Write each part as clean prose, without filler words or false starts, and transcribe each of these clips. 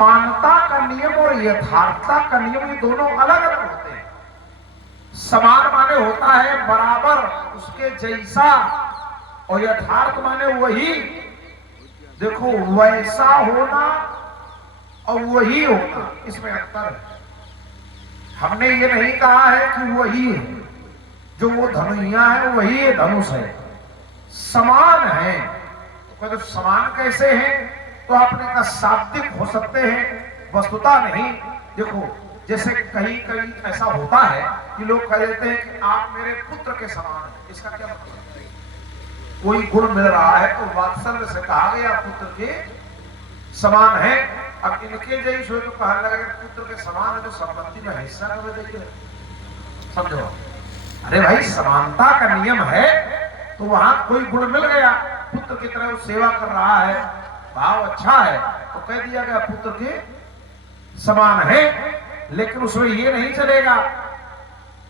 समानता का नियम और यथार्थता का नियम ये दोनों अलग अलग होते हैं। समान माने होता है बराबर, उसके जैसा, और यथार्थ माने वही। देखो, वैसा होना और वही होना, इसमें अंतर है। हमने ये नहीं कहा है कि वही है, जो वो धनुइया है वही है, धनुष है। समान है तो समान कैसे हैं? तो आपने कहा शाब्दिक हो सकते हैं, वस्तुता नहीं। देखो, जैसे कहीं कहीं ऐसा होता है कि लोग कह देते हैं कि आप मेरे पुत्र के समान हैं। इसका क्या मतलब है? कोई गुण मिल रहा है तो वात्सल्य से कहा गया पुत्र के समान है। अब इनके जैसे तो कहा लगा पुत्र के समान है, तो संपत्ति में हिस्सा कर देंगे, समझो। अरे भाई, समानता का नियम है तो वहां कोई गुण मिल गया, पुत्र की तरह सेवा कर रहा है, भाव अच्छा है, तो कह दिया गया पुत्र के समान है। लेकिन उसमें ये नहीं चलेगा।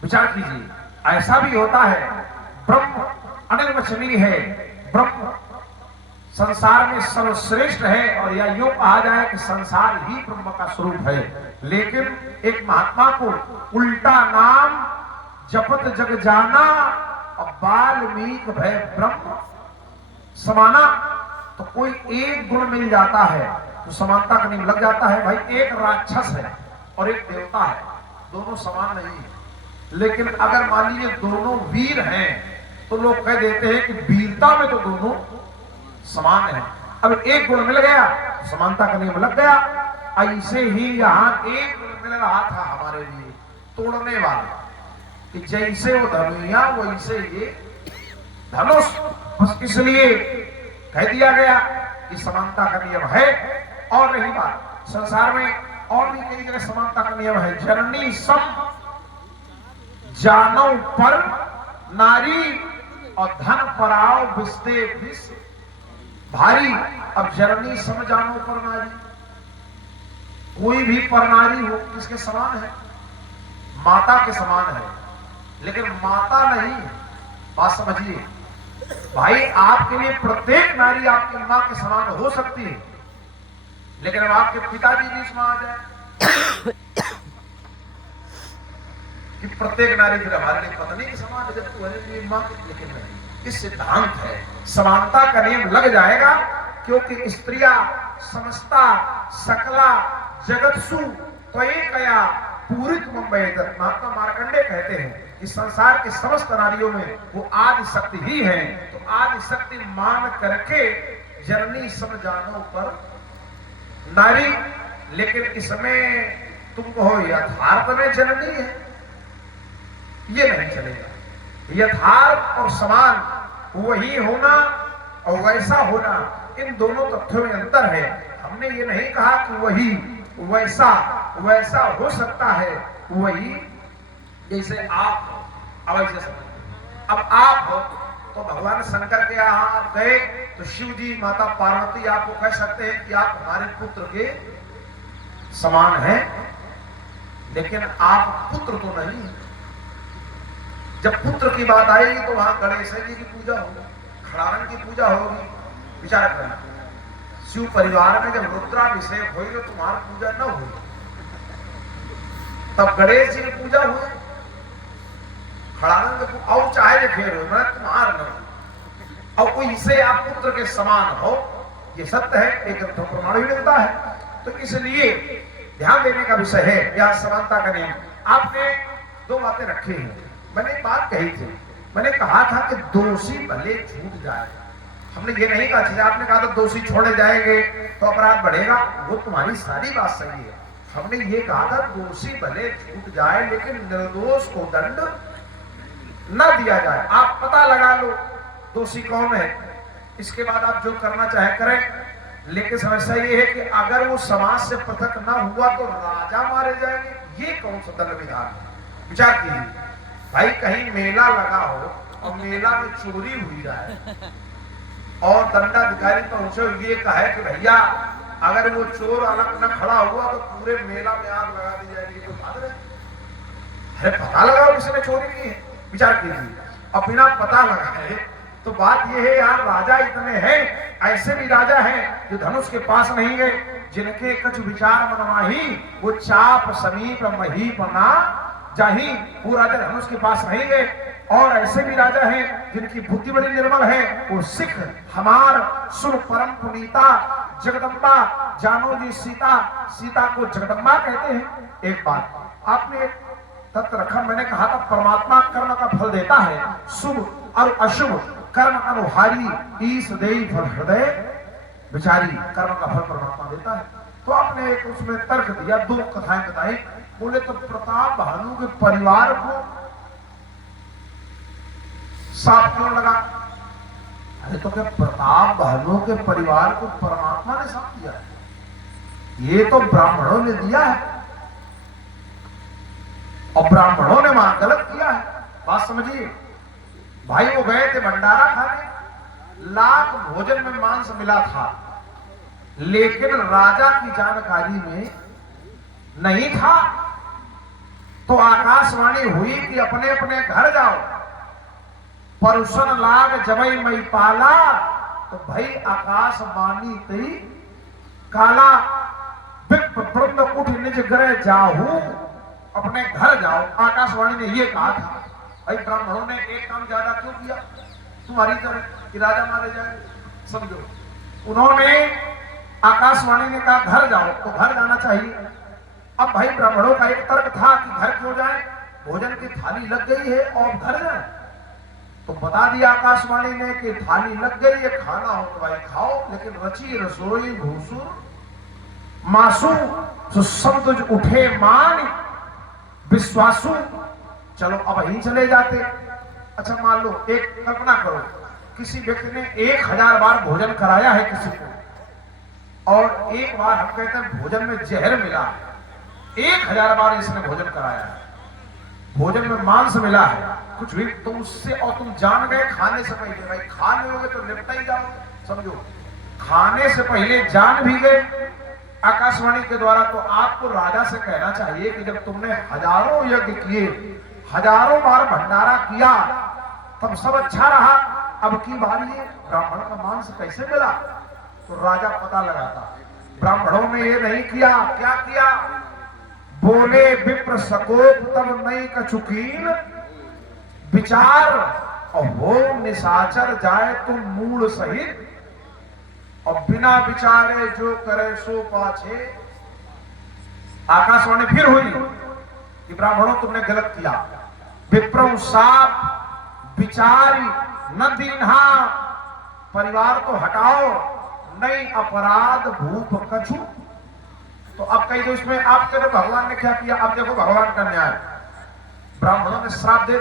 विचार कीजिए, ऐसा भी होता है ब्रह्म अनिर्वचनीय है, ब्रह्म संसार में सर्वश्रेष्ठ है, और या यूं कहा जाए कि संसार ही ब्रह्म का स्वरूप है। लेकिन एक महात्मा को उल्टा नाम जपत जग जाना और वाल्मीकि भय ब्रह्म समाना, तो कोई एक गुण मिल जाता है तो समानता का नियम लग जाता है। भाई, एक राक्षस है और एक देवता है, दोनों समान नहीं है। लेकिन अगर मान लीजिए दोनों वीर हैं तो लोग कह देते हैं कि वीरता में तो दोनों समान है। अब एक गुण मिल गया तो समानता का नियम लग गया। ऐसे ही यहाँ एक गुण मिल रहा था हमारे लिए तोड़ने वाला, कि जैसे वो धनुइया वैसे ये धनुष। बस इसलिए कह दिया गया कि समानता का नियम है। और रही बात, संसार में और भी कई जगह समानता का नियम है। जननी सम जानव पर नारी और धन पराव बिस्ते बिस भारी। अब जननी सम जानव पर नारी, कोई भी पर नारी हो किसके समान है? माता के समान है, लेकिन माता नहीं। बात समझिए भाई, आपके लिए प्रत्येक नारी आपकी मां के समान हो सकती है, लेकिन अब आपके पिताजी बीच में आ जाए कि प्रत्येक नारी फिर हमारे लिए पत्नी के समान है, जब तुम्हारे लिए मां। लेकिन नहीं, इस सिद्धांत है, समानता का नियम लग जाएगा, क्योंकि स्त्रिया समस्ता सकला जगतसु त्वयि कया पूरित मुंबई। महात्मा मार्कंडे कहते हैं कि संसार के समस्त नारियों में वो आदि शक्ति ही है। तो आदि शक्ति मान करके जननी सम जानव पर नारी। लेकिन इसमें तुम कहो यथार्थ में जननी है, ये नहीं चलेगा। यथार्थ और समान वही होना और वैसा होना, इन दोनों तथ्यों में अंतर है। हमने ये नहीं कहा कि वही वैसा वैसा हो सकता है, वही जैसे आप हो। अब ऐसे अब आप हो तो भगवान शंकर के यहाँ आप गए तो शिव जी माता पार्वती आपको कह सकते हैं कि आप हमारे पुत्र के समान हैं, लेकिन आप पुत्र तो नहीं। जब पुत्र की बात आएगी तो वहां गणेश जी की पूजा होगी, खड़ारन की पूजा होगी। विचार करना, शिव परिवार में जब रुद्राभिषेक हुई तो तुम्हारा पूजा न हुई, तब गणेश जी की पूजा हुई, खड़ारन और चाहे फिर हो, मैं तुम्हार न हो, और कोई इसे आप पुत्र के समान हो, ये सत्य है, एक प्रमाण भी मिलता है। तो इसलिए ध्यान देने का विषय है यह समानता का नियम। आपने दो बातें रखी हैं। मैंने एक बात कही थी, मैंने कहा था कि दोषी भले छूट जाए। हमने ये नहीं कहा, आपने कहा था दोषी छोड़े जाएंगे तो अपराध बढ़ेगा, वो तुम्हारी सारी बात सही है। हमने ये कहा था दोषी भले छूट जाए लेकिन निर्दोष को दंड न दिया जाए। आप पता लगा लो दोषी कौन है, इसके बाद आप जो करना चाहे करें। लेकिन समस्या ये है कि अगर वो समाज से पृथक ना हुआ तो राजा मारे जाएंगे, ये कौन सा दंड विधान है? विचार कीजिए भाई, कहीं मेला लगा हो और मेला में चोरी हुई जाए और दंडाधिकारी पहुंचे ये कहे कि भैया अगर वो चोर अलग न खड़ा हुआ तो पूरे मेला में आग लगा दी जाएगी, तो बात है। अरे पता लगाओ किसने चोरी की है। विचार कीजिए, अब बिना पता लगाए तो बात यह है यार, राजा इतने हैं, ऐसे भी राजा हैं जो धनुष के पास नहीं गए, जिनके कछ विचार मनवाही वो चाप समीप महीप ना जाही। वो राजा धनुष के पास नहीं गए। और ऐसे भी राजा हैं जिनकी बुद्धि बड़ी निर्मल है, वो सिख हमार सुन परम पुनीता जगदम्बा जानो जी सीता। सीता को जगदम्बा कहते हैं। एक बात आपने तत्व रखा, मैंने कहा था परमात्मा कर्म का फल देता है, शुभ और अशुभ कर्म अनुहारी ईश देई फल हृदय विचारी। कर्म का फल परमात्मा देता है। तो आपने एक उसमें तर्क दिया, दो कथाएं बताई। बोले तो प्रताप भानु के परिवार को साफ क्यों लगा? अरे तो क्या प्रताप भानु के परिवार को परमात्मा ने साफ दिया है? ये तो ब्राह्मणों ने दिया है और ब्राह्मणों ने वहां गलत किया है। बात समझिए भाई, वो गए थे भंडारा खाने, लाख भोजन में मांस मिला था, लेकिन राजा की जानकारी में नहीं था। तो आकाशवाणी हुई कि अपने अपने घर जाओ, परुषण लाग जबई मई पाला। तो भाई आकाशवाणी तई काला विप्र वृंद उठ निज ग्रह जाहू, अपने घर जाओ। आकाशवाणी ने यह कहा था। भाई ब्राह्मणों ने एक काम ज्यादा क्यों किया तुम्हारी तरह कि राजा मारे जाए? समझो, उन्होंने आकाशवाणी ने कहा घर जाओ, तो घर जाना चाहिए। अब भाई ब्राह्मणों का एक तर्क था कि घर क्यों जाए, भोजन की थाली लग गई है और घर जाए। तो बता दिया आकाशवाणी ने कि थाली लग गई है, खाना हो तो भाई खाओ, लेकिन रची रसोई भूसुर मासू तो शब्द उठे मान विश्वासु। चलो अब वहीं चले जाते। अच्छा मान लो, एक कल्पना करो, किसी व्यक्ति ने 1000 बार भोजन कराया है किसी को, और एक बार हम कहते हैं भोजन में जहर मिला। 1000 बार इसने भोजन कराया है, भोजन में मांस मिला है, कुछ भी, तो उससे और तुम जान गए खाने से पहले, भाई खा लोगे तो निपटा ही जाओ। समझो, खाने से पहले जान भी गए आकाशवाणी के द्वारा। तो आपको राजा से कहना चाहिए कि जब तुमने हजारों यज्ञ किए, हजारों बार भंडारा किया, तब सब अच्छा रहा, अब की बार ये ब्राह्मण का मांस कैसे मिला? तो राजा पता लगाता। ब्राह्मणों ने ये नहीं किया। क्या किया? बोले विप्र सकोप तब नहीं कछुकीन विचार, और हो निशाचर जाए तुम मूल सहित, और बिना विचारे जो करे सो पाछे। आकाशवाणी फिर हुई कि ब्राह्मणों तुमने गलत किया। विप्रम साप विचारी न दीन्हा, परिवार तो हटाओ, नहीं अपराध भूप कछु। तो अब कही दो इसमें आप कह रहे भगवान ने क्या किया? अब देखो भगवान का न्याय। ब्राह्मणों ने श्राप दे